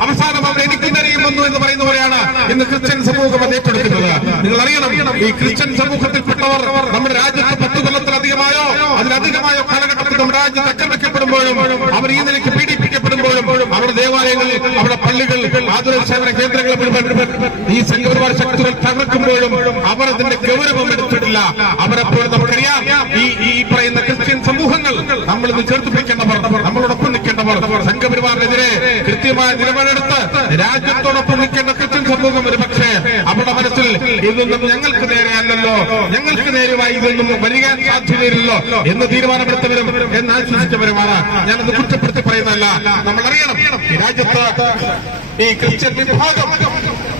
അവസാനം അവർ എനിക്ക് വന്നു എന്ന് പറയുന്ന പോലെയാണ് ഇന്ന് ക്രിസ്ത്യൻ സമൂഹം ഏറ്റെടുക്കുന്നത്. നിങ്ങൾ അറിയണം ഈ ക്രിസ്ത്യൻ സമൂഹത്തിൽപ്പെട്ടവർ നമ്മുടെ രാജ്യത്ത് പത്ത് കൊല്ലത്തിലധികമായോ അതിലധികമായോ കാലഘട്ടത്തിൽ നമ്മുടെ രാജ്യത്ത് ആക്രമിക്കപ്പെടുമ്പോഴും അവർ ഈ നിലയ്ക്ക് പീഡിപ്പിക്കപ്പെടുമ്പോഴും അവരുടെ ദേവാലയങ്ങളിൽ അവരുടെ പള്ളികൾ ആതുര സേവന കേന്ദ്രങ്ങൾ ഈ സംഘപരിവാർ ശക്തികൾ തകർക്കുമ്പോഴും അവർ അതിന്റെ ഗൗരവം എടുത്തിട്ടില്ല. അവരെപ്പോഴും നമുക്കറിയാം ഈ ഈ പറയുന്ന ക്രിസ്ത്യൻ സമൂഹങ്ങൾ നമ്മൾ ഇന്ന് ചേർത്ത് പിടിക്കേണ്ടവർ നമ്മളോടൊപ്പം നിൽക്കേണ്ടവർ സംഘപരിവാറിനെതിരെ കൃത്യമായ നിലപാടെടുത്ത് രാജ്യത്തോടൊപ്പം നിൽക്കേണ്ട ക്രിസ്ത്യൻ സമൂഹം ഒരു പക്ഷേ അവരുടെ മനസ്സിൽ ഇതൊന്നും ഞങ്ങൾക്ക് നേരെ അല്ലല്ലോ ഞങ്ങൾക്ക് നേരെയായി ഇതൊന്നും വരിക സാധ്യതയില്ലല്ലോ എന്ന് തീരുമാനമെടുത്തവരും എന്ന് ആശ്വസിച്ചവരുമാണ് ഞാനത് കുറ്റപ്പെടുത്തി പറയുന്നതല്ല. നമ്മൾ അറിയണം ഈ രാജ്യത്ത് ഈ ക്രിസ്ത്യൻ വിഭാഗം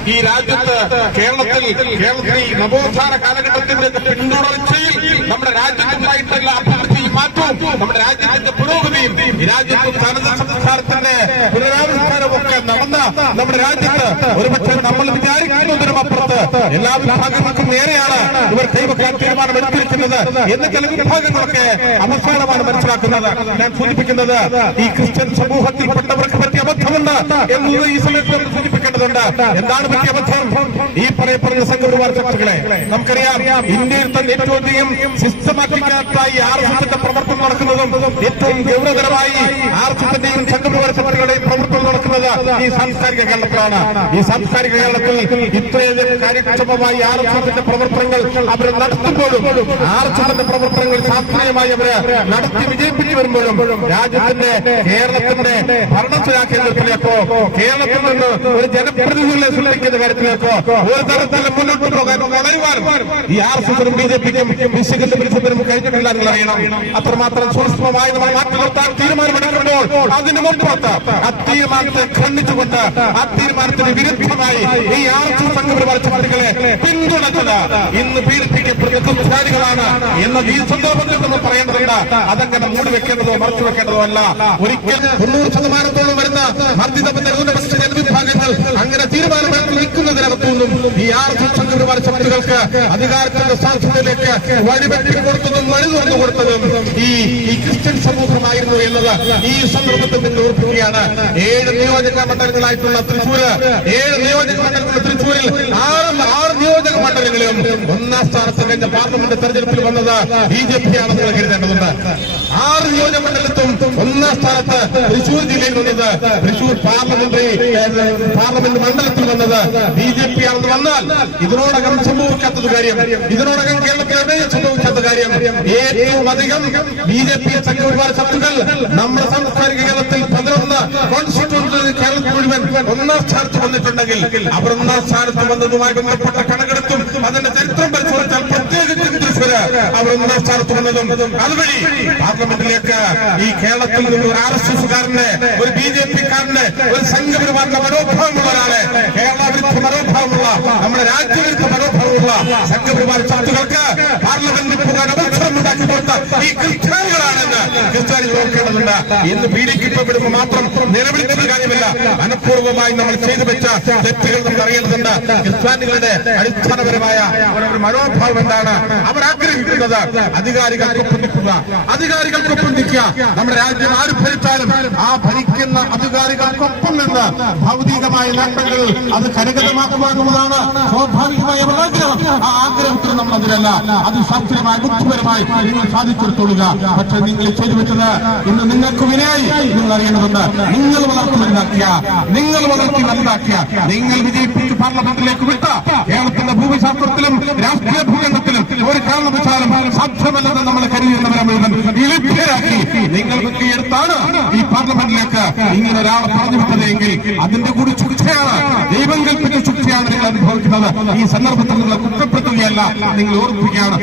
ഈ രാജ്യത്ത് കേരളത്തിൽ കേരളത്തിൽ നവോത്ഥാന കാലഘട്ടത്തിന്റെ പിന്തുടർച്ചയിൽ നമ്മുടെ രാജ്യത്തുണ്ടായിട്ടുള്ള അഭിവൃദ്ധിയും മാറ്റവും നമ്മുടെ രാജ്യത്തിന്റെ പുരോഗതിയും രാജ്യത്തും തനത് സംസ്കാരത്തിന്റെ പുനരാവിഷ്കാരവും ഒക്കെ നടന്ന നമ്മുടെ രാജ്യത്ത് ഒരുപക്ഷെ നമ്മൾ വിചാരിക്കുന്നതിനും അപ്പുറത്ത് എല്ലാ വിഭാഗങ്ങൾക്കും നേരെയാണ് ഇവർ കൈവക്കാൻ തീരുമാനമെടുത്തിരിക്കുന്നത് എന്ന് ചില വിഭാഗങ്ങളൊക്കെ അവസാനമാണ് മനസ്സിലാക്കുന്നത്. ഞാൻ സൂചിപ്പിക്കുന്നത് ഈ ക്രിസ്ത്യൻ സമൂഹത്തിൽപ്പെട്ടവർക്ക് പറ്റിയ അബദ്ധമുണ്ട് എന്നത് ഈ സമയത്ത് നമ്മൾ സൂചിപ്പിക്കേണ്ടതുണ്ട്. എന്താണ് പറ്റിയ അബദ്ധം? ഈ പറയപ്പെടുന്ന സംഘപരിവാർ ശക്തികളെ നമുക്കറിയാം ഇന്ത്യയിൽ തന്നെ ഏറ്റവും അധികം സിസ്റ്റമാറ്റിക്കായി ആർ എസ് എസിന്റെ പ്രവർത്തനം നടക്കുന്നതും ഏറ്റവും ഗൗരവതരമായി ആർ എസ് എസിന്റെയും സംഘപരിവാർ പ്രവർത്തനം നടക്കുന്നത് ഈ സാംസ്കാരിക കേരളത്തിലാണ്. ഈ സാംസ്കാരിക കേരളത്തിൽ ഇത്രയധികം കാര്യക്ഷമമായി ആർ പ്രവർത്തനങ്ങൾ അവർ നടത്തുമ്പോഴും ആർ എസ് പ്രവർത്തനങ്ങൾ ശാസ്ത്രീയമായി അവർ നടത്തി വിജയിപ്പിച്ചു വരുമ്പോഴും രാജ്യത്തിന്റെ കേരളത്തിന്റെ ഭരണത്തിലാ കേന്ദ്രത്തിലേക്കോ കേരളത്തിൽ നിന്ന് ഒരു ജനപ്രതിനിധികളെ സൃഷ്ടിക്കുന്ന കാര്യത്തിലേക്കോ ഒരു തരത്തിലും മുന്നോട്ട് പോകാൻ ഈ ആർ എസ് എസിനും ബി ജെ പിക്കും വിശ്വകത്ത് കഴിഞ്ഞിട്ടില്ല എന്ന് അറിയണം അത്രമാത്രം സൂക്ഷ്മമായി നമ്മൾ മാറ്റി നിർത്താൻ തീരുമാനമെടുക്കുമ്പോൾ അതിന് മുൻപുറത്ത് ആ തീരുമാനത്തെ ഖണ്ഡിച്ചുകൊണ്ട് ആ തീരുമാനത്തിന് വിരുദ്ധമായി ഈ ആർച്ചു സംഘപരിവാര പാർട്ടികളെ പിന്തുണച്ചത് ഇന്ന് പീഡിപ്പിക്കപ്പെടുന്ന ക്രിസ്ത്യാനികളാണ് എന്ന ഈ സന്ദർഭത്തിൽ നമ്മൾ പറയേണ്ടതുണ്ട്. അതങ്ങനെ മൂടി വെക്കേണ്ടതോ മറച്ചു വെക്കേണ്ടതോ അല്ല. ഒരിക്കൽ തൊണ്ണൂറ് ശതമാനത്തോളം വരുന്ന മർദ്ദിത ജനവിഭാഗങ്ങൾ അങ്ങനെ തീരുമാനമെടുത്ത് നിൽക്കുന്നതിനകത്തുനിന്നും ഈ ആർച്ചു സംഘപരിവാര ശക്തികൾക്ക് അധികാരത്തിന്റെ സാധ്യതയിലേക്ക് വഴിപെട്ടി കൊടുത്തതും വഴി തുറന്നു കൊടുത്തതും ഈ ഈ ക്രിസ്ത്യൻ സമൂഹമായിരുന്നു എന്നത്. ഈ സന്ദർഭത്തിൽ നിങ്ങൾ ഓർപ്പിക്കുകയാണ്. ഏഴ് നിയോജക മണ്ഡലങ്ങളായിട്ടുള്ള തൃശ്ശൂര്. ഏഴ് നിയോജക മണ്ഡലങ്ങളുള്ള തൃശ്ശൂരിൽ ആറ് ആറ് നിയോജക മണ്ഡലങ്ങളിലും ഒന്നാം സ്ഥാനത്ത് കഴിഞ്ഞ പാർലമെന്റ് തെരഞ്ഞെടുപ്പിൽ വന്നത് ബി ജെ പി ആണെന്ന് കരുതേണ്ടതുണ്ട്. ആറ് നിയോജക മണ്ഡലത്തും ഒന്നാം സ്ഥാനത്ത് തൃശൂർ ജില്ലയിൽ വന്നത് തൃശൂർ പാർലമെന്ററി പാർലമെന്റ് മണ്ഡലത്തിൽ വന്നത് ബി ജെ പി ആണെന്ന് വന്നാൽ ഇതിനോടകം സംഭവിക്കാത്തത് കാര്യം ഇതിനോടകം കേരളത്തിലെ സംഭവിക്കാത്ത കാര്യം ഏറ്റവും അധികം ബി ജെ പി സംഘപരിവാര ശക്തികൾ നമ്മുടെ സാംസ്കാരിക കേരളത്തിൽ പതിനൊന്ന് കോൺസ്റ്റിറ്റ്യൂഷൻ കേരളത്തിൽ മുഴുവൻ ഒന്നാം സ്ഥാനത്ത് വന്നിട്ടുണ്ടെങ്കിൽ അവർ ഒന്നാം സ്ഥാനത്ത് വന്നതുമായി ബന്ധപ്പെട്ട കണക്കെടുത്തും അതിന്റെ ചരിത്രം പരിശോധിച്ചാൽ പ്രത്യേകിച്ചും അവർ ഒന്നാം സ്ഥാനത്ത് വന്നതും. അതുവഴി പാർലമെന്റിലേക്ക് ഈ കേരളത്തിൽ നിന്ന് ഒരു ആർ എസ് എസ്കാരന് ഒരു ബി ജെ പിക്കാരന് ഒരു സംഘപരിവാറിന്റെ മനോഭാവമുള്ള ഒരാളെ കേരള വിരുദ്ധ മനോഭാവമുള്ള നമ്മുടെ രാജ്യവിരുദ്ധ മനോഭാവമുള്ള സംഘപരിവാർ ശക്തികൾക്ക് പാർലമെന്റിൽ പോകാൻ അവസരം ഉണ്ടാക്കി കൊടുത്ത ഈ ക്രിസ്ത്യാനികളാണെന്ന് ക്രിസ്ത്യാനി നോക്കേണ്ടതുണ്ട് എന്ന് പീഡിക്കപ്പെടുമ്പോൾ മാത്രം നിലവിളിക്കുന്ന കാര്യമില്ല. മനഃപൂർവമായി നമ്മൾ ചെയ്തു വെച്ച തെറ്റുകൾ അറിയേണ്ടതുണ്ട്. ക്രിസ്ത്യാനികളുടെ അടിസ്ഥാനപരമായ മനോഭാവം എന്താണ്? അവർ ആഗ്രഹിക്കുന്നത് അധികാരികൾക്കൊപ്പം നിൽക്കുക അധികാരികൾക്കൊപ്പം നിൽക്കുക നമ്മുടെ രാജ്യം ആര് ഭരിച്ചാലും ആ ഭരിക്കുന്ന അധികാരികൾക്കൊപ്പം നിന്ന് ഭൗതികമായ നേട്ടങ്ങൾ അത് കരഗതമാക്കുവാനുള്ളതാണ്. സ്വാഭാവികമായ ആഗ്രഹം. ആ ആഗ്രഹത്തിന് നമ്മൾ അതിലല്ല. അത് ശാസ്ത്രീയമായി ബുദ്ധിപരമായി നിങ്ങൾ സാധിച്ചെടുത്തോളുക. പക്ഷെ നിങ്ങൾ ചെയ്തു വെച്ചത് ഇന്ന് നിങ്ങൾക്ക് വിനയായി. നിങ്ങൾ അറിയേണ്ടതുണ്ട്. നിങ്ങൾ വളർത്തി വലുതാക്കിയ നിങ്ങൾ വളർത്തി വലുതാക്കിയ നിങ്ങൾ വിജയിപ്പിച്ച് പാർലമെന്റിലേക്ക് വിട്ട കേരളത്തിന്റെ ഭൂമിശാസ്ത്രത്തിലും രാഷ്ട്രീയ ഭൂഖണ്ഡത്തിലും ഒരു കാരണവശാലും സാധ്യമല്ലെന്ന് നമ്മൾ കരുതുന്നവരെ മുഴുവൻ ഇളിഭ്യരാക്കി നിങ്ങൾ മുൻകൈയെടുത്താണ് ഈ പാർലമെന്റിലേക്ക് ഇങ്ങനെ ഒരാളെ പറഞ്ഞു വിട്ടതെങ്കിൽ അതിന്റെ കൂടി ചുരുക്കയാണ് ദൈവം കൽപ്പിച്ച ശിക്ഷയാണ് നിങ്ങൾ അനുഭവിക്കുന്നത്. ഈ സന്ദർഭത്തിൽ നിങ്ങളെ കുറ്റപ്പെടുത്തുകയല്ല നിങ്ങൾ ഓർപ്പിക്കുകയാണ്.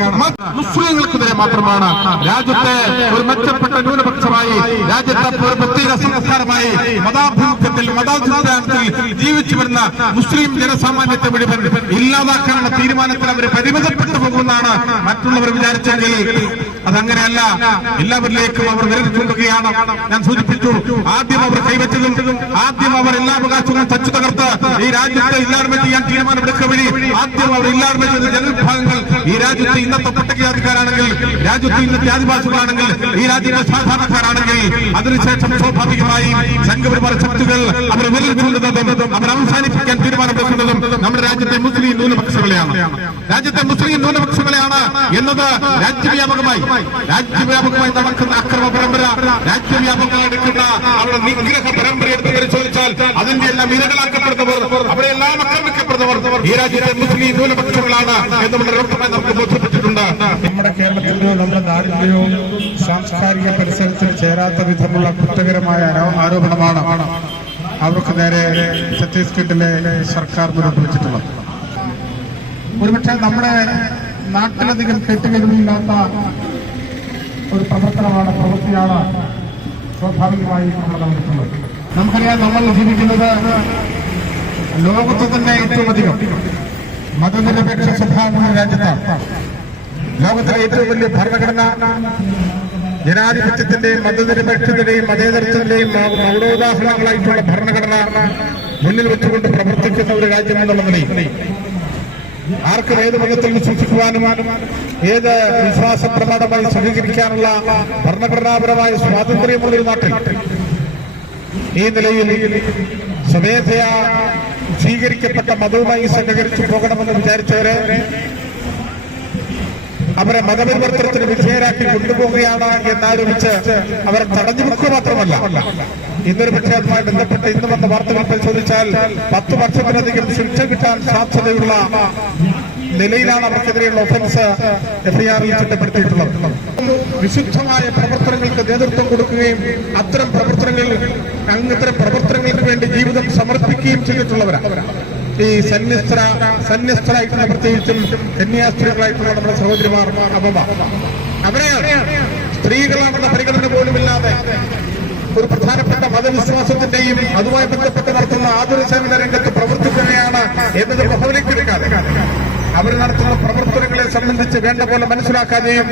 മുസ്ലിങ്ങൾക്കെതിരെ മാത്രമാണ് രാജ്യത്തെ ഒരു മെച്ചപ്പെട്ട ന്യൂനപക്ഷമായി രാജ്യത്തെ പ്രത്യേക സംസ്കാരമായി മതാഭിമുഖ്യത്തിൽ മതാധിഷ്ഠാനത്തിൽ ജീവിച്ചു വരുന്ന മുസ്ലിം ജനസാമാന്യത്തെ മുഴുവൻ ഇല്ലാതാക്കാനുള്ള തീരുമാനത്തിൽ അവർ പരിമിതപ്പെട്ടു പോകുമെന്നാണ് മറ്റുള്ളവർ വിചാരിച്ചെങ്കിൽ അതങ്ങനെയല്ല. എല്ലാവരിലേക്കും അവർ വിരൽ ഞാൻ സൂചിപ്പിച്ചു ആദ്യം അവർ കൈവച്ചതും ആദ്യം അവർ എല്ലാ അവകാശങ്ങളും തച്ചു തകർത്ത് ഈ രാജ്യത്തെ ഇല്ലായ്മ ചെയ്യാൻ തീരുമാനമെടുക്കുക വഴി ആദ്യം അവർ ഇല്ലായ്മ ചെയ്ത ജനവിഭാഗങ്ങൾ ഈ രാജ്യത്തെ ഇന്നത്തെ പട്ടികജാതിക്കാരാണെങ്കിൽ രാജ്യത്തെ ഇന്നത്തെ ആദിവാസികളാണെങ്കിൽ ഈ രാജ്യത്തെ സാധാരണക്കാരാണെങ്കിൽ അതിനുശേഷം സ്വാഭാവികമായും സംഘപരിവാര ശക്തികൾ അവർ വിരൽ അവർ അവസാനിപ്പിക്കാൻ തീരുമാനമെടുക്കുന്നതും നമ്മുടെ രാജ്യത്തെ മുസ്ലിം ന്യൂനപക്ഷങ്ങളെയാണ്. രാജ്യത്തെ മുസ്ലിം ന്യൂനപക്ഷങ്ങളെയാണ് എന്നത് രാജ്യവ്യാപകമായി. രാജ്യവ്യാപകമായി നടക്കുന്ന അക്രമ പരമ്പര രാജ്യവ്യാപകമായി എടുക്കുന്ന അവരുടെ നിഗ്രഹ പരമ്പര എടുത്ത് പരിശോധിച്ചാൽ അതിന്റെ എല്ലാം ഇരകളാക്കപ്പെടുന്നവർ അവരെല്ലാം എല്ലാം ആക്രമിക്കപ്പെടുന്നവർ ഈ രാജ്യത്തെ മുസ്ലിം ന്യൂനപക്ഷങ്ങളാണ് എന്ന് വളരെ നമുക്ക് ബോധ്യപ്പെട്ടിട്ടുണ്ട്. നമ്മുടെ കേരളത്തിലെയോ നമ്മുടെ നാടിന്റെയോ സാംസ്കാരിക പരിസരത്തിൽ ചേരാത്ത വിധമുള്ള കുറ്റകരമായ ആരോപണമാണ് അവർക്ക് നേരെ ഛത്തീസ്ഗഡിലെ സർക്കാർ മുന്നോട്ട് വെച്ചിട്ടുള്ളത്. ഒരുപക്ഷെ നമ്മുടെ നാട്ടിലധികം കെട്ടുകഴിവില്ലാത്ത ഒരു പ്രവർത്തനമാണ് പ്രവൃത്തിയാണ് സ്വാഭാവികമായി നമ്മൾ നമുക്കറിയാം നമ്മൾ ജീവിക്കുന്നത് ലോകത്ത് തന്നെ ഏറ്റവും അധികം മതനിരപേക്ഷ സ്വഭാവമുള്ള രാജ്യത്താണ്. ലോകത്തിലെ ഏറ്റവും വലിയ ഭരണഘടന ജനാധിപത്യത്തിന്റെയും മതനിരപേക്ഷതയുടെയും മതേതരത്വത്തിന്റെയും മൗഢോദാഹരണങ്ങളായിട്ടുള്ള ഭരണഘടന മുന്നിൽ വെച്ചുകൊണ്ട് പ്രവർത്തിക്കുന്ന ഒരു രാജ്യം എന്നുള്ള നിലയിൽ. ആർക്കും ഏത് മതത്തിൽ വിശ്വസിക്കുവാനും ഏത് വിശ്വാസ പ്രമാണമായി സ്വീകരിക്കാനുള്ള ഭരണഘടനാപരമായ സ്വാതന്ത്ര്യമുള്ള ഒരു നാട്ടിൽ. ഈ നിലയിൽ സ്വമേധയാ സ്വീകരിക്കപ്പെട്ട മതവുമായി സഹകരിച്ചു പോകണമെന്ന് വിചാരിച്ചവരെ അവരെ മതപരിവർത്തനത്തിന് വിധേയരാക്കി കൊണ്ടുപോവുകയാണ് എന്നാരോപിച്ച് അവർ തടഞ്ഞു വെക്കുക മാത്രമല്ല. ഇന്നൊരു പക്ഷേ ബന്ധപ്പെട്ട് ഇന്ന് വന്ന വാർത്തകൾ പരിശോധിച്ചാൽ പത്ത് വർഷത്തിലധികം ശിക്ഷ കിട്ടാൻ സാധ്യതയുള്ള നിലയിലാണ് അവർക്കെതിരെയുള്ള ഒഫൻസ് എഫ്ഐആറിൽ ചിട്ടപ്പെടുത്തിയിട്ടുള്ളത്. വിശുദ്ധമായ പ്രവർത്തനങ്ങൾക്ക് നേതൃത്വം കൊടുക്കുകയും അത്തരം പ്രവർത്തനങ്ങൾ അങ്ങനത്തെ പ്രവർത്തനങ്ങൾക്ക് വേണ്ടി ജീവിതം സമർപ്പിക്കുകയും ചെയ്തിട്ടുള്ളവരാണ് ഈ സന്യസ്ത്ര സന്യസ്തരായിട്ടുള്ള പ്രത്യേകിച്ചും കന്യാസ്ത്രീകളായിട്ടുള്ള നമ്മുടെ സഹോദരിമാർ അമ്മ അവരെയാണ് സ്ത്രീകളാണെന്ന പരിഗണന പോലുമില്ലാതെ ഒരു പ്രധാനപ്പെട്ട മതവിശ്വാസത്തിന്റെയും അതുമായി ബന്ധപ്പെട്ട് നടത്തുന്ന ആതുര രംഗത്ത് പ്രവർത്തിക്കുകയാണ് എന്നത് മുഖവിലേക്കെടുക്കാതെ അവർ നടത്തുന്ന പ്രവർത്തനങ്ങളെ സംബന്ധിച്ച് വേണ്ട പോലെ മനസ്സിലാക്കാതെയും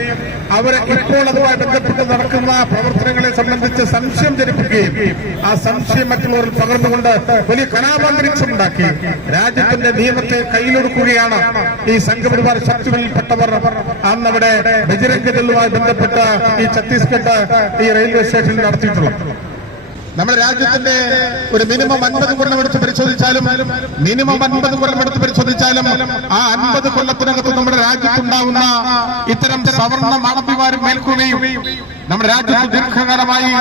അവർ ഇപ്പോൾ അതുമായി ബന്ധപ്പെട്ട് നടക്കുന്ന പ്രവർത്തനങ്ങളെ സംബന്ധിച്ച് സംശയം ജനിപ്പിക്കുകയും ആ സംശയം മറ്റുള്ളവരിൽ പകർന്നുകൊണ്ട് വലിയ കലാപാന്തരീക്ഷം ഉണ്ടാക്കി രാജ്യത്തിന്റെ നിയമത്തെ കയ്യിലൊടുക്കുകയാണ് ഈ സംഘപരിവാർ ശക്തികളിൽപ്പെട്ടവർ. അന്നവിടെ ബജരംഗലുമായി ബന്ധപ്പെട്ട് ഈ ഛത്തീസ്ഗഡ് ഈ റെയിൽവേ സ്റ്റേഷനിൽ നടത്തിയിട്ടുള്ളത്. നമ്മുടെ രാജ്യത്തിന്റെ ഒരു മിനിമം അൻപത് കൊല്ലം എടുത്ത് പരിശോധിച്ചാലും മിനിമം അൻപത് കൊല്ലം എടുത്ത് പരിശോധിച്ചാലും ആ അൻപത് കൊല്ലത്തിനകത്ത് നമ്മുടെ രാജ്യത്തുണ്ടാവുന്ന ഇത്തരം സവർണ മാണപ്പിമാരും മേൽക്കുകയും നമ്മുടെ രാജ്യത്ത് ദീർഘകാലമായി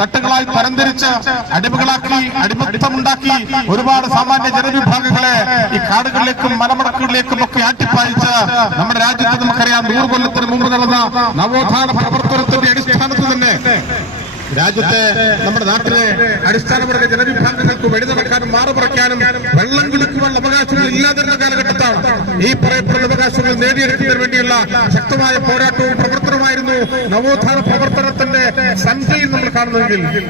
തട്ടുകളായി തരംതിരിച്ച് അടിമകളാക്കി അടിമത്തമുണ്ടാക്കി ഒരുപാട് സാമാന്യ ജനവിഭാഗങ്ങളെ ഈ കാടുകളിലേക്കും മലമടക്കുകളിലേക്കും ഒക്കെ ആട്ടിപ്പായിച്ച് നമ്മുടെ രാജ്യത്ത് നമുക്കറിയാം നൂറ് കൊല്ലത്തിന് മുമ്പ് നടന്ന നവോത്ഥാന പ്രവർത്തനത്തിന്റെ അടിസ്ഥാനത്തിൽ തന്നെ രാജ്യത്തെ നമ്മുടെ നാട്ടിലെ അടിസ്ഥാനപരമായ ജനവിഭാഗങ്ങൾക്ക് വഴി നടക്കാനും മാറുപറയ്ക്കാനും വെള്ളം കുടിക്കുവാനുള്ള അവകാശങ്ങൾ ഇല്ലാതിരുന്ന കാലഘട്ടത്താണ് ഈ പറയപ്പെടുന്ന അവകാശങ്ങൾ നേടിയെടുക്കുന്നതിന് വേണ്ടിയുള്ള ശക്തമായ പോരാട്ടവും പ്രവർത്തനമായിരുന്നു നവോത്ഥാന പ്രവർത്തനത്തിന്റെ സന്ധ്യയിൽ നമ്മൾ കാണുന്നതെങ്കിൽ.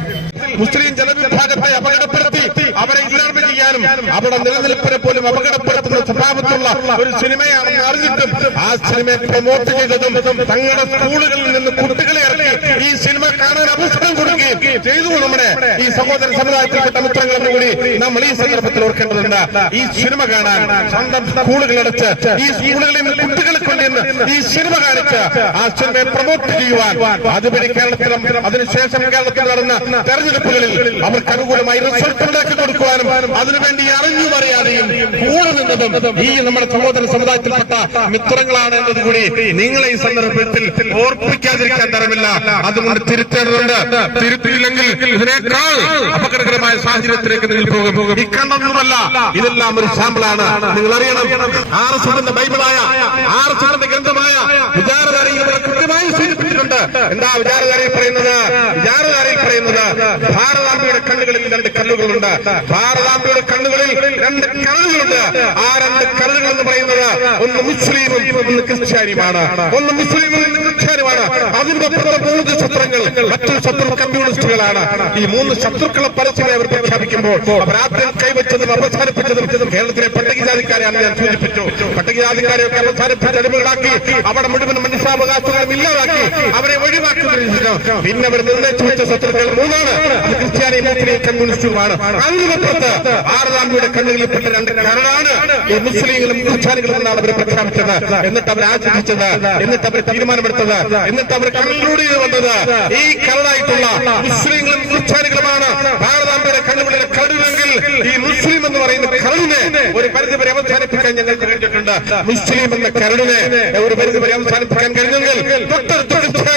മുസ്ലിം ജനവിഭാഗത്തെ അപകടപ്പെടുത്തി അവരെ ഇല്ലായ്മ ചെയ്യാനും അവിടെ നിലനിൽപ്പിനെ പോലും അപകടപ്പെടുത്തുന്ന സ്വഭാവത്തുള്ള ഒരു സിനിമയാണെന്ന് അറിഞ്ഞിട്ടും ആ സിനിമയെ പ്രൊമോട്ട് ചെയ്തതും തങ്ങളുടെ സ്കൂളുകളിൽ നിന്ന് കുട്ടികളെ ഇറക്കി ഈ സിനിമ കാണാൻ അവസരം കൊടുക്കുകയും ചെയ്തു. നമ്മുടെ ഈ സഹോദര സമുദായത്തിൽപ്പെട്ട മിത്രങ്ങളും കൂടി നമ്മൾ ഈ സന്ദർഭത്തിൽ ഓർക്കേണ്ടതുണ്ട്. ഈ സിനിമ കാണാൻ സ്വന്തം സ്കൂളുകൾ അടച്ച് ഈ സ്കൂളുകളിൽ നിന്ന് കുട്ടികളെ കൊണ്ടുവന്ന് ഈ സിനിമ കാണിച്ച് ആ സിനിമയെ പ്രൊമോട്ട് ചെയ്യുവാൻ അതുവഴി കേരളത്തിലും അതിനുശേഷം കേരളത്തിൽ നടന്ന തെരഞ്ഞെടുപ്പുകളിൽ അവർക്ക് അനുകൂലമായി റിസൾട്ട് ഉണ്ടാക്കി കൊടുക്കുവാനും അതിനുവേണ്ടി അറിഞ്ഞു പറയാതെയും കൂടെ നിന്നതും ഈ നമ്മുടെ സഹോദര സമുദായത്തിൽപ്പെട്ട മിത്രങ്ങളാണ് എന്നതുകൂടി നിങ്ങളെ ഈ സന്ദർഭത്തിൽ ഓർപ്പിക്കാതിരിക്കാൻ തരമില്ല. അതുകൊണ്ട് തിരുത്തേണ്ടതുണ്ട്. തിരുത്തിയില്ലെങ്കിൽ ഇതിനേക്കാൾ അപകടകരമായ സാഹചര്യത്തിലേക്ക് നിങ്ങൾ പോകും. ഇക്കണ്ടൊന്നുമല്ല ഇതെല്ലാം ഒരു സാമ്പിളാണ്. നിങ്ങൾ അറിയണം ആർ എസ് സുഖന്റെ ബൈബിളായ ആർ എസ് സുഖന്റെ ഗ്രന്ഥമായ വിചാരധാരയിൽ കൃത്യമായി സൂചിപ്പിച്ചിട്ടുണ്ട്. എന്താ വിചാരധാരയിൽ പറയുന്നത്? വിചാരധാരയിൽ പറയുന്നത് ഭാരതാംബയുടെ കണ്ണുകളിൽ രണ്ട് കല്ലുകളുണ്ട്. ഭാരതാംബയുടെ കണ്ണുകളിൽ രണ്ട് കല്ലുകളുണ്ട് ആ രണ്ട് കല്ലുകൾ എന്ന് പറയുന്നത് ഒന്ന് മുസ്ലിമും ഒന്ന് ക്രിസ്ത്യാനിയുമാണ്. ഒന്ന് മുസ്ലിമും ക്രിസ്ത്യാനിയുമാണ്. അതിന്റെ അപ്പുറം മൂന്ന് ശത്രുക്കൾ മറ്റൊരു ശത്രു കമ്മ്യൂണിസ്റ്റുകളാണ്. ഈ മൂന്ന് ശത്രുക്കളെ പരസ്യമായി അവർ പ്രഖ്യാപിക്കുമ്പോൾ അവരാദ്യം കൈവച്ചതും അവസാനിപ്പിച്ചതും കേരളത്തിലെ പട്ടികജാതിക്കാരെയാണ് ഞാൻ സൂചിപ്പിച്ചു. പട്ടികജാതിക്കാരെയൊക്കെ അവസാനിപ്പിച്ച് അടിമകളാക്കി അവിടെ മുഴുവൻ മനുഷ്യാവകാശങ്ങളും ഇല്ലാതാക്കി അവരെ ഒഴിവാക്കുന്നതിന് പിന്നെ അവർ നിർണയിച്ചു വെച്ച ശത്രുക്കൾ മൂന്നാണ്. ക്രിസ്ത്യാനി മുസ്ലിം കമ്മ്യൂണിസ്റ്റുമാണ് അതിനുമപ്പുറത്ത് ഭാരതാംബിയുടെ കണ്ണുകളിൽപ്പെട്ട രണ്ട് കരടാണ് മുസ്ലിങ്ങളും ക്രിസ്ത്യാനികളും എന്നാണ് അവർ പ്രഖ്യാപിച്ചത്. എന്നിട്ട് അവർ ആചരിച്ചത്. എന്നിട്ട് അവർ തീരുമാനമെടുത്തത്. എന്നിട്ട് അവർ കൺക്ലൂഡ് ചെയ്ത് വന്നത്. ഈ കരടായിട്ടുള്ള മുസ്ലിങ്ങളും ക്രിസ്ത്യാനികളുമാണ്. ഭാരതാംബിയുടെ കണ്ണുകളിലെ കടുവെങ്കിൽ ഈ മുസ്ലിം എന്ന് പറയുന്ന കരടിനെ ഒരു പരിധി വരെ അവസാനിപ്പിക്കാൻ ഞങ്ങൾ കഴിഞ്ഞിട്ടുണ്ട്. മുസ്ലിം എന്ന കരടിനെ ഒരു പരിധി വരെ അവസാനിപ്പിക്കാൻ കഴിഞ്ഞെങ്കിൽ തൊട്ടടുത്ത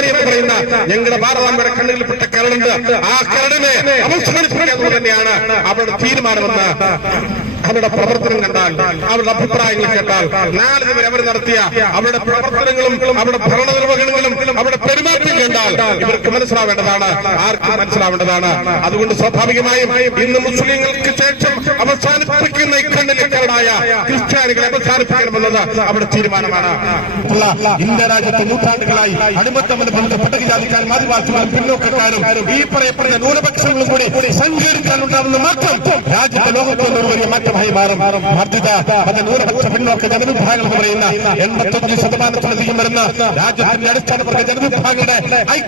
എന്ന് പറയുന്ന ഞങ്ങളുടെ ഭാരതാംബയുടെ കണ്ണുകളിൽപ്പെട്ട കരടുണ്ട് ആ കരടിനെ എന്നുള്ളത് തന്നെയാണ്. അവരുടെ തീരുമാനമെന്ന് അവരുടെ പ്രവർത്തനം കണ്ടാൽ അവരുടെ അഭിപ്രായങ്ങൾ കേട്ടാൽ നാല് ദിവസം അവർ നടത്തിയ അവരുടെ പ്രവർത്തനങ്ങളും അവരുടെ ഭരണ നിർവഹണങ്ങളും അവരുടെ പെരുമാറ്റം കണ്ടാൽ ഇവർക്ക് മനസ്സിലാവേണ്ടതാണ് ആർക്ക് മനസ്സിലാവേണ്ടതാണ്. അതുകൊണ്ട് സ്വാഭാവികമായും ഇന്ന് മുസ്ലിങ്ങൾക്ക് ശേഷം അവസാനിപ്പിക്കുന്ന ഇക്കണ്ണിലേക്കാരായ ക്രിസ്ത്യാനികളെ അവസാനിപ്പിക്കണമെന്നത് അവരുടെ തീരുമാനമാണ്. ഇന്ത്യ രാജ്യത്തെ നൂറ്റാണ്ടുകളായി അടിമത്തമെന്ന് ബന്ധ പട്ടികജാതിക്കാരും ആദിവാസികളും പിന്നോക്കക്കാരും ഈ പറയപ്പെടുന്ന ന്യൂനപക്ഷങ്ങളും കൂടി സഞ്ചരിക്കാനുണ്ടാവുന്ന മാറ്റം രാജ്യത്തെ ലോകത്തിൽ ഒരു വലിയ മാറ്റമായി മാറും. വർദ്ധിത മത ന്യൂനപക്ഷ പിന്നോക്ക ജനവിഭാഗങ്ങൾ പറയുന്ന എൺപത്തഞ്ച് ശതമാനത്തിലധികം വരുന്ന രാജ്യത്തിന്റെ അടിസ്ഥാന ജനവിഭാഗങ്ങളുടെ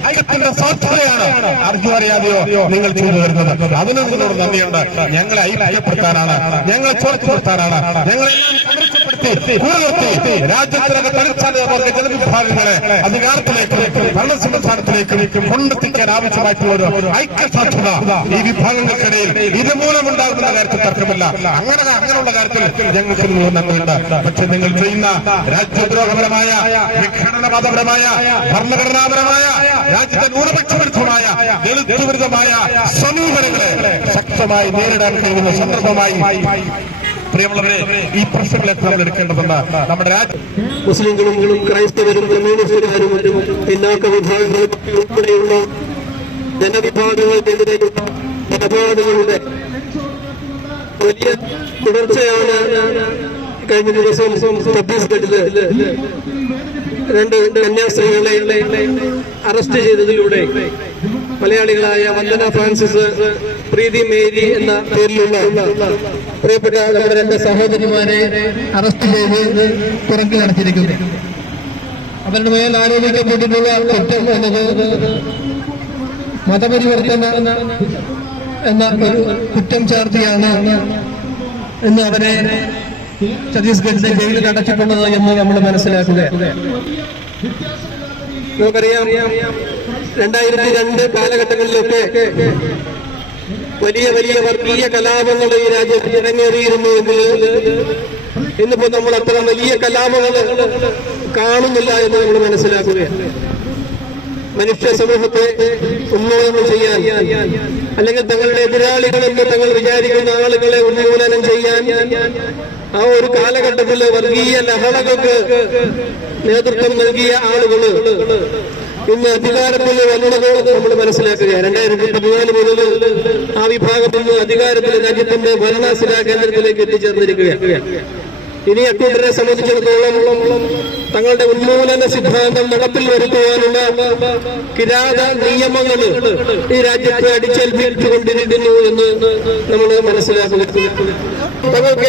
ഐക്യത്തിന്റെ സാധ്യതയാണ്. അറിഞ്ഞോ അറിയാതെയോ നിങ്ങൾ ചെയ്തു വരുന്നത് അതിന് നിങ്ങളോട് നന്ദിയുണ്ട്. ഞങ്ങളെ ഐക്യപ്പെടുത്താനാണ്. ഞങ്ങളെ ചോർച്ചപ്പെടുത്താനാണ് ഞങ്ങളെല്ലാം സംരക്ഷപ്പെടുത്തി കൂറുനിർത്തി രാജ്യത്തിനകത്ത് അടിസ്ഥാന ജനവിഭാഗങ്ങളെ അധികാരത്തിലേക്ക് ഭരണ സംവിധാനത്തിലേക്കും കൊണ്ടെത്തിക്കാൻ ആവശ്യമായിട്ടുള്ള ഒരു ഐക്യസാധ്യത ഈ വിഭാഗങ്ങൾക്കിടയിൽ ഇതുമൂലമുണ്ടാകുന്ന കാര്യത്തിൽ തർക്കമില്ല. അങ്ങനെ അങ്ങനെയുള്ള കാര്യത്തിൽ ഞങ്ങൾക്ക് നന്ദിയുണ്ട് പക്ഷെ നിങ്ങൾ ചെയ്യുന്ന രാജ്യദ്രോഹപരമായ വിഘടനവാദപരമായ ഭരണഘടനാപരമായ രാജ്യത്തെ ന്യൂനപക്ഷവിരുദ്ധമായ ദളിതവിരുദ്ധമായ സമീപനങ്ങളെ ശക്തമായി നേരിടാൻ കഴിയുന്ന സന്ദർഭമായി പ്രിയമുള്ളവരെ ഈ പ്രശ്നങ്ങളൊക്കെ നമ്മൾ നമ്മുടെ രാജ്യം മുസ്ലിങ്ങളും ക്രൈസ്തവരും കമ്മ്യൂണിസ്റ്റുകാരും പിന്നാക്ക വിഭാഗങ്ങളും ഉൾപ്പെടെയുള്ള ജനവിഭാഗങ്ങൾക്കെതിരെയുള്ള വലിയ തുടർച്ചയാണ് കഴിഞ്ഞ ദിവസം ഛത്തീസ്ഗഡിൽ രണ്ട് കന്യാസ്ത്രീകളെ അറസ്റ്റ് ചെയ്തതിലൂടെ മലയാളികളായ വന്ദന ഫ്രാൻസിസ് പ്രീതി മേരി എന്ന പേരിലുള്ള പ്രിയപ്പെട്ട നമ്മുടെ രണ്ട് സഹോദരിമാരെ അറസ്റ്റ് ചെയ്ത് പുറകിലടച്ചിരിക്കുന്നു അവരുടെ മേൽ ആരോപിക്കപ്പെട്ടിട്ടുള്ള കുറ്റം എന്നത് മതപരിവർത്തന എന്ന ഒരു കുറ്റം ചാർത്തിയാണ് എന്ന് അവരെ ഛത്തീസ്ഗഡിലെ ജയിലിൽ അടച്ചിട്ടുള്ളത് എന്ന് നമ്മൾ മനസ്സിലാക്കുക. നമുക്കറിയാം രണ്ടായിരത്തി രണ്ട് കാലഘട്ടങ്ങളിലൊക്കെ വലിയ വലിയ വർഗീയ കലാപങ്ങൾ ഈ രാജ്യത്ത് ഇറങ്ങേറിയിരുന്നുവെങ്കിൽ ഇന്നിപ്പോ നമ്മൾ അത്ര വലിയ കലാപങ്ങൾ കാണുന്നില്ല എന്ന് നമ്മൾ മനസ്സിലാക്കുകയാണ്. മനുഷ്യ സമൂഹത്തെ ഉന്മൂലനം ചെയ്യാൻ അല്ലെങ്കിൽ തങ്ങളുടെ എതിരാളികളെന്ന് തങ്ങൾ വിചാരിക്കുന്ന ആളുകളെ ഉന്മൂലനം ചെയ്യാൻ ആ ഒരു കാലഘട്ടത്തിൽ വർഗീയ ലഹളകൾക്ക് നേതൃത്വം നൽകിയ ആളുകൾ ഇന്ന് അധികാരത്തിൽ വന്നത് നമ്മൾ മനസ്സിലാക്കുക. രണ്ടായിരത്തി പതിനാല് മുതൽ ആ വിഭാഗത്തിൽ നിന്ന് അധികാരത്തിൽ രാജ്യത്തിന്റെ ഭരണശിലാ കേന്ദ്രത്തിലേക്ക് എത്തിച്ചേർന്നിരിക്കുകയാണ്. ഇനി അക്കൂട്ടരെ സംബന്ധിച്ചിടത്തോളം തങ്ങളുടെ ഉന്മൂലന സിദ്ധാന്തം നടപ്പിൽ വരുത്തുവാനുള്ള കിരാത നിയമങ്ങൾ ഈ രാജ്യത്തെ അടിച്ചേൽപ്പിച്ചുകൊണ്ടിരിക്കുന്നു എന്ന് നമ്മൾ മനസ്സിലാക്കുന്നു.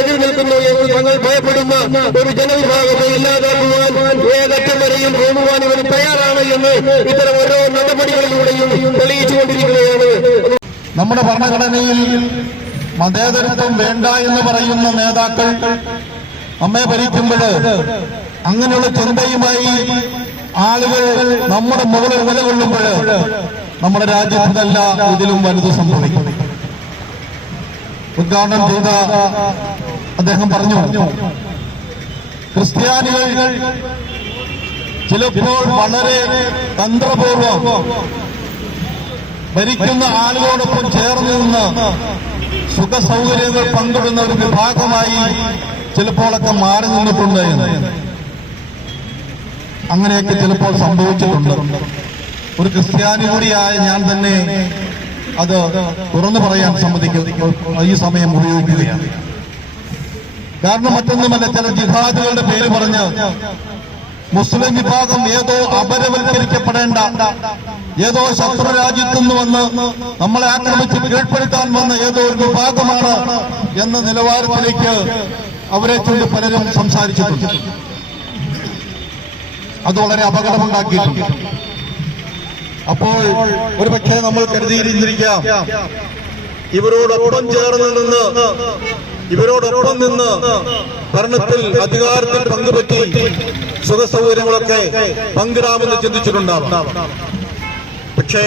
എതിർ നിൽക്കുന്നു എന്ന് തങ്ങൾ ഭയപ്പെടുന്ന ഒരു ജനവിഭാഗത്തെ ഇല്ലാതാക്കുവാൻ ഏതറ്റം വരെയും പോകുവാൻ ഇവർ തയ്യാറാണ്. എന്ന് ഇത്തരം ഓരോ നടപടികളിലൂടെയും തെളിയിച്ചുകൊണ്ടിരിക്കുകയാണ്. നമ്മുടെ ഭരണഘടനയിൽ മതേതരത്വം വേണ്ട എന്ന് പറയുന്ന നേതാക്കൾ നമ്മെ ഭരിക്കുമ്പോൾ അങ്ങനെയുള്ള ചിന്തയുമായി ആളുകൾ നമ്മുടെ മുകളിൽ നിലകൊള്ളുമ്പോൾ നമ്മുടെ രാജ്യത്തിനല്ല ഇതിലും വലുത് സംഭവിക്കും. ഉദ്ഘാടനം ചെയ്ത അദ്ദേഹം പറഞ്ഞു ക്രിസ്ത്യാനികൾ ചിലപ്പോൾ വളരെ തന്ത്രപൂർവം ഭരിക്കുന്ന ആളുകളോടൊപ്പം ചേർന്ന് നിന്ന് സുഖ സൗകര്യങ്ങൾ പങ്കിടുന്ന ഒരു വിഭാഗമായി ചിലപ്പോഴൊക്കെ മാറി നിന്നിട്ടുണ്ട് അങ്ങനെയൊക്കെ ചിലപ്പോൾ സംഭവിച്ചിട്ടുണ്ട്. ഒരു ക്രിസ്ത്യാനി കൂടിയായ ഞാൻ തന്നെ അത് തുറന്നു പറയാൻ സമ്മതിക്കും. ഈ സമയം ഉപയോഗിക്കുകയാണ്. കാരണം മറ്റൊന്നുമല്ല ചില ജിഹാദുകളുടെ പേര് പറഞ്ഞ് മുസ്ലിം വിഭാഗം ഏതോ അപരവൽക്കരിക്കപ്പെടേണ്ട ഏതോ ശത്രു രാജ്യത്തു നിന്ന് വന്ന് നമ്മളെ ആക്രമിച്ച് കീഴ്പ്പെടുത്താൻ വന്ന ഏതോ ഒരു വിഭാഗമാണ് എന്ന നിലവാരത്തിലേക്ക് അവരെ ചൊല്ലി പലരും സംസാരിച്ചിട്ടുണ്ട്. അത് വളരെ അപകടമുണ്ടാക്കിയിട്ടുണ്ട്. അപ്പോൾ ഒരു പക്ഷേ നമ്മൾ കരുതിയിരുന്നിരിക്കാം ഇവരോടൊപ്പം ചേർന്ന് നിന്ന് ഇവരോടൊപ്പം നിന്ന് ഭരണത്തിൽ അധികാരത്തിൽ പങ്കുപറ്റി സുഖസൗകര്യങ്ങളൊക്കെ പങ്കിടാമെന്ന് ചിന്തിച്ചിട്ടുണ്ടാവും. പക്ഷേ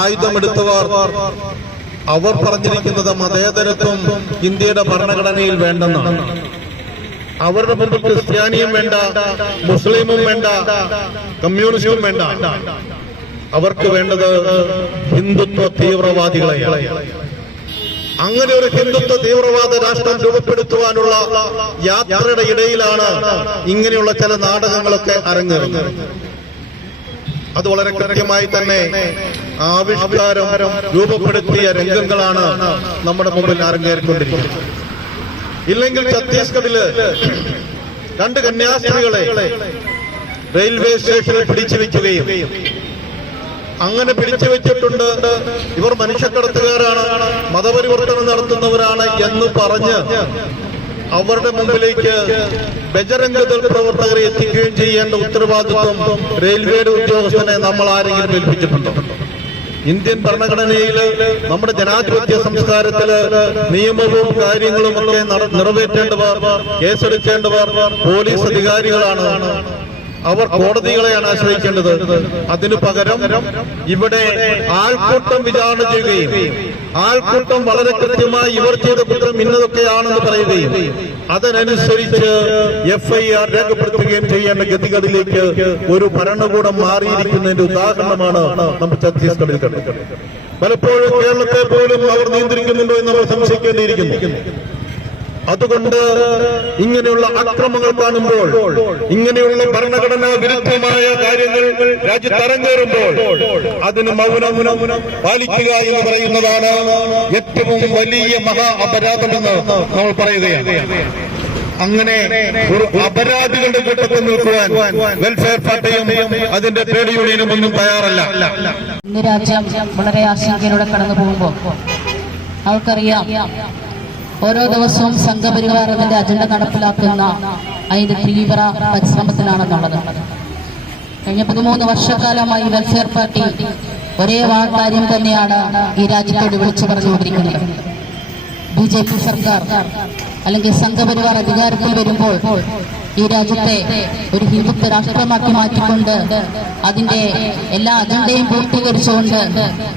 ആയുധമെടുത്തവർ അവർ പറഞ്ഞിരിക്കുന്നത് മതേതരത്വം ഇന്ത്യയുടെ ഭരണഘടനയിൽ വേണ്ടെന്നാണ്. അവരുടെ മുമ്പിൽ ക്രിസ്ത്യാനിയും വേണ്ട മുസ്ലിമും വേണ്ട കമ്മ്യൂണിസ്റ്റും വേണ്ട. അവർക്ക് വേണ്ടത് ഹിന്ദുത്വ തീവ്രവാദികളെയാണ്. അങ്ങനെ ഒരു ഹിന്ദുത്വ തീവ്രവാദ രാഷ്ട്രം രൂപപ്പെടുത്തുവാനുള്ള യാത്രയുടെ ഇടയിലാണ് ഇങ്ങനെയുള്ള ചില നാടകങ്ങളൊക്കെ അരങ്ങേറുന്നത്. അത് വളരെ കൃത്യമായി തന്നെ ആവിഷ്കാരം രൂപപ്പെടുത്തിയ രംഗങ്ങളാണ് നമ്മുടെ മുമ്പിൽ അരങ്ങേറിക്കൊണ്ടിരിക്കുന്നത്. ഇല്ലെങ്കിൽ ഛത്തീസ്ഗഡിൽ രണ്ട് കന്യാസ്ത്രീകളെ റെയിൽവേ സ്റ്റേഷനിൽ പിടിച്ചു വെക്കുകയും അങ്ങനെ പിടിച്ചു വെച്ചിട്ടുണ്ട്. ഇവർ മനുഷ്യക്കടത്തുകാരാണ്. മതപരിവർത്തനം നടത്തുന്നവരാണ് എന്ന് പറഞ്ഞ് അവരുടെ മുമ്പിലേക്ക് ബജരംഗദൾ പ്രവർത്തകരെ എത്തിക്കുകയും ചെയ്യേണ്ട ഉത്തരവാദിത്വം റെയിൽവേയുടെ ഉദ്യോഗസ്ഥനെ നമ്മൾ ആരെങ്കിലും ഏൽപ്പിച്ചിട്ടുണ്ടോ? ഇന്ത്യൻ ഭരണഘടനയിൽ നമ്മുടെ ജനാധിപത്യ സംസ്കാരത്തിൽ നിയമവും കാര്യങ്ങളും ഒക്കെ നിറവേറ്റേണ്ടവർ കേസെടുക്കേണ്ടവർ പോലീസ് അധികാരികളാണ്. അവർ കോടതികളെയാണ് ആശ്രയിക്കേണ്ടത്. അതിനു പകരം ഇവിടെ ആൾക്കൂട്ടം വിചാരണ ചെയ്യുകയും ആൾക്കൂട്ടം വളരെ കൃത്യമായി ഇവർ ചെയ്ത കുറ്റം ഇന്നതൊക്കെയാണെന്ന് പറയുകയും അതിനനുസരിച്ച് എഫ് ഐ ആർ രേഖപ്പെടുത്തുകയും ചെയ്യേണ്ട ഗതികളിലേക്ക് ഒരു ഭരണകൂടം മാറിയിരിക്കുന്നതിന്റെ ഉദാഹരണമാണ് നമ്മൾ ഛത്തീസ്ഗഡിൽ കണ്ടത്. പലപ്പോഴും കേരളത്തെ പോലും അവർ നിയന്ത്രിക്കുന്നുണ്ടോ എന്ന് നമ്മൾ സംശയിക്കേണ്ടിയിരിക്കുന്നു. അതുകൊണ്ട് ഇങ്ങനെയുള്ള അക്രമങ്ങൾ കാണുമ്പോൾ ഇങ്ങനെയുള്ള ഭരണഘടനാ വിരുദ്ധമായ കാര്യങ്ങൾ രാജ്യത്ത് അരങ്ങേറുമ്പോൾ അതിന് മൗനം പാലിക്കുക എന്ന് പറയുന്നതാണ് ഏറ്റവും വലിയ മഹാ അപരാധമെന്ന് നമ്മൾ പറയുകയാണ്. അങ്ങനെ ഒരു അപരാധികളുടെ കൂട്ടത്തിൽ നിൽക്കുവാൻ വെൽഫെയർ പാർട്ടിയും അതിന്റെ ട്രേഡ് യൂണിയനും ഒന്നും തയ്യാറല്ല. ഇന്ന് രാജ്യം വളരെ ആശങ്കയിലൂടെ കടന്നു പോകുമ്പോൾ അവർക്കറിയാം ഓരോ ദിവസവും സംഘപരിവാർ അതിന്റെ അജണ്ട നടപ്പിലാക്കുന്ന അതിന്റെ തീവ്ര പരിശ്രമത്തിലാണെന്നുള്ളത്. കഴിഞ്ഞ പതിമൂന്ന് വർഷക്കാലമായി വെൽഫെയർ പാർട്ടി ഒരേ കാര്യം തന്നെയാണ് ഈ രാജ്യത്തോട് വിളിച്ചു പറഞ്ഞുകൊണ്ടിരിക്കുന്നത്. ബി ജെ പി സർക്കാർ അല്ലെങ്കിൽ സംഘപരിവാർ അധികാരത്തിൽ വരുമ്പോൾ ഈ രാജ്യത്തെ ഒരു ഹിന്ദുത്വ രാഷ്ട്രമാക്കി മാറ്റിക്കൊണ്ട് അതിന്റെ എല്ലാ അജണ്ടയും പൂർത്തീകരിച്ചുകൊണ്ട്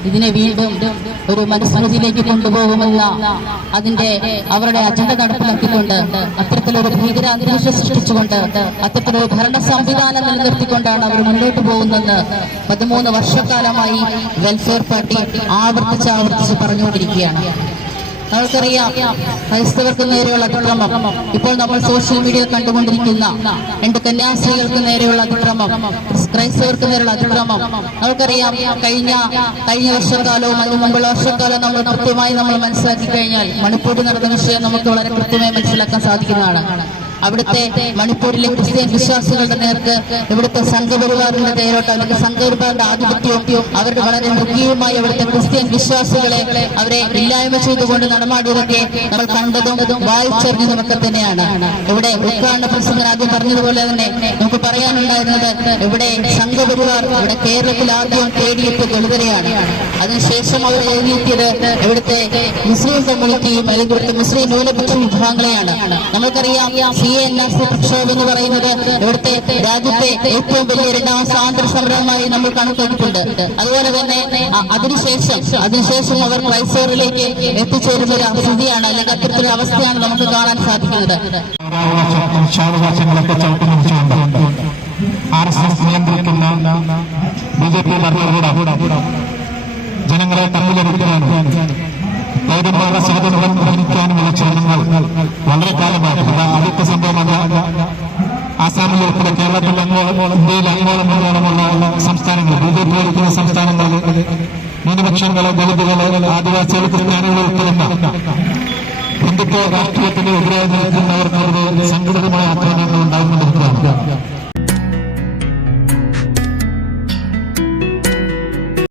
ഇതിനെ വീണ്ടും ഒരു മനസ്സിലേക്ക് കൊണ്ടുപോകുമെന്ന അതിന്റെ അവരുടെ അജണ്ട നടപ്പിലാക്കിക്കൊണ്ട് അത്തരത്തിലൊരു ഭീകരാന്തരീക്ഷം സൃഷ്ടിച്ചുകൊണ്ട് അത്തരത്തിലൊരു ഭരണ സംവിധാനം നിലനിർത്തിക്കൊണ്ടാണ് അവർ മുന്നോട്ട് പോകുന്നതെന്ന് പതിമൂന്ന് വർഷക്കാലമായി വെൽഫെയർ പാർട്ടി ആവർത്തിച്ച് ആവർത്തിച്ച് പറഞ്ഞുകൊണ്ടിരിക്കുകയാണ്. നമുക്കറിയാം ക്രൈസ്തവർക്ക് നേരെയുള്ള അതിക്രമം. ഇപ്പോൾ നമ്മൾ സോഷ്യൽ മീഡിയയിൽ കണ്ടുകൊണ്ടിരിക്കുന്ന രണ്ട് കന്യാസ്ത്രീകൾക്ക് നേരെയുള്ള അതിക്രമം ക്രൈസ്തവർക്ക് നേരെയുള്ള അതിക്രമം. നമുക്കറിയാം കഴിഞ്ഞ കഴിഞ്ഞ വർഷക്കാലവും അതിന് മുമ്പുള്ള വർഷക്കാലം നമ്മൾ കൃത്യമായി നമ്മൾ മനസ്സിലാക്കി കഴിഞ്ഞാൽ മണിപ്പൂരിൽ നടന്ന വിഷയം നമുക്ക് വളരെ കൃത്യമായി മനസ്സിലാക്കാൻ സാധിക്കുന്നതാണ്. അവിടുത്തെ മണിപ്പൂരിലെ ക്രിസ്ത്യൻ വിശ്വാസികളുടെ നേർക്ക് ഇവിടുത്തെ സംഘപരിവാറിന്റെ നേരോട്ട് അല്ലെങ്കിൽ സംഘപരിവാറിന്റെ ആധിപത്യവും അവരുടെ വളരെ മൃഗീയമായി അവിടുത്തെ ക്രിസ്ത്യൻ വിശ്വാസികളെ അവരെ ഇല്ലായ്മ ചെയ്തുകൊണ്ട് നടമാടിയതൊക്കെ നമ്മൾ കണ്ടതും വായിച്ചറിഞ്ഞതുമൊക്കെ തന്നെയാണ്. ഇവിടെ ഉദ്ഘാടന പ്രസംഗൻ ആദ്യം പറഞ്ഞതുപോലെ തന്നെ നമുക്ക് പറയാനുണ്ടായിരുന്നത് ഇവിടെ സംഘപരിവാർ ഇവിടെ കേരളത്തിൽ ആദ്യം തേടിയെത്തിയ ദളിതരെയാണ്. അതിനുശേഷം അവർ എഴുതിയെത്തിയത് ഇവിടുത്തെ മുസ്ലിം കമ്മ്യൂണിറ്റിയും അല്ലെങ്കിൽ ഇവിടുത്തെ മുസ്ലിം ന്യൂനപക്ഷ വിഭാഗങ്ങളെയാണ്. നമുക്കറിയാം സി എൻ എസ് പ്രക്ഷോഭം എന്ന് പറയുന്നത് ഇവിടുത്തെ രാജ്യത്തെ ഏറ്റവും വലിയ രണ്ടാം സ്വാതന്ത്ര്യ സമരമായി നമ്മൾ കണക്കെടുത്തിട്ടുണ്ട് അതുപോലെ തന്നെ അതിനുശേഷം അതിനുശേഷം അവർ ക്രൈസ്തവരിലേക്ക് എത്തിച്ചേരുന്ന ഒരു സ്ഥിതിയാണ് അല്ലെങ്കിൽ അത്തരത്തിലൊരു അവസ്ഥയാണ് നമുക്ക് കാണാൻ സാധിക്കുന്നത്. ജനങ്ങളെ തമ്മിലടിക്കാനും പൗരന്മാരുടെ സ്വാതന്ത്ര്യം ഭരിക്കാനുമുള്ള ശ്രമങ്ങൾ വളരെ കാലമായി ആദ്യത്തെ സംഭവമല്ല ആസാമിൽ ഉൾപ്പെടെ കേരളത്തിൽ അങ്ങോളം ഇന്ത്യയിൽ അങ്ങോളം ഇങ്ങോളമുള്ള സംസ്ഥാനങ്ങൾ ബി ജെ പി ഭരിക്കുന്ന സംസ്ഥാനങ്ങളിൽ ന്യൂനപക്ഷങ്ങളെ ദളിതുകളെ ആദിവാസികൾ ക്രിസ്ത്യാനികളെ ഉൾപ്പെടുന്ന ഹിന്ദുത്വ രാഷ്ട്രീയത്തിന് എതിരായി നിൽക്കുന്നവർക്കെതിരെ സംഘടിതമായ ആക്രമണങ്ങൾ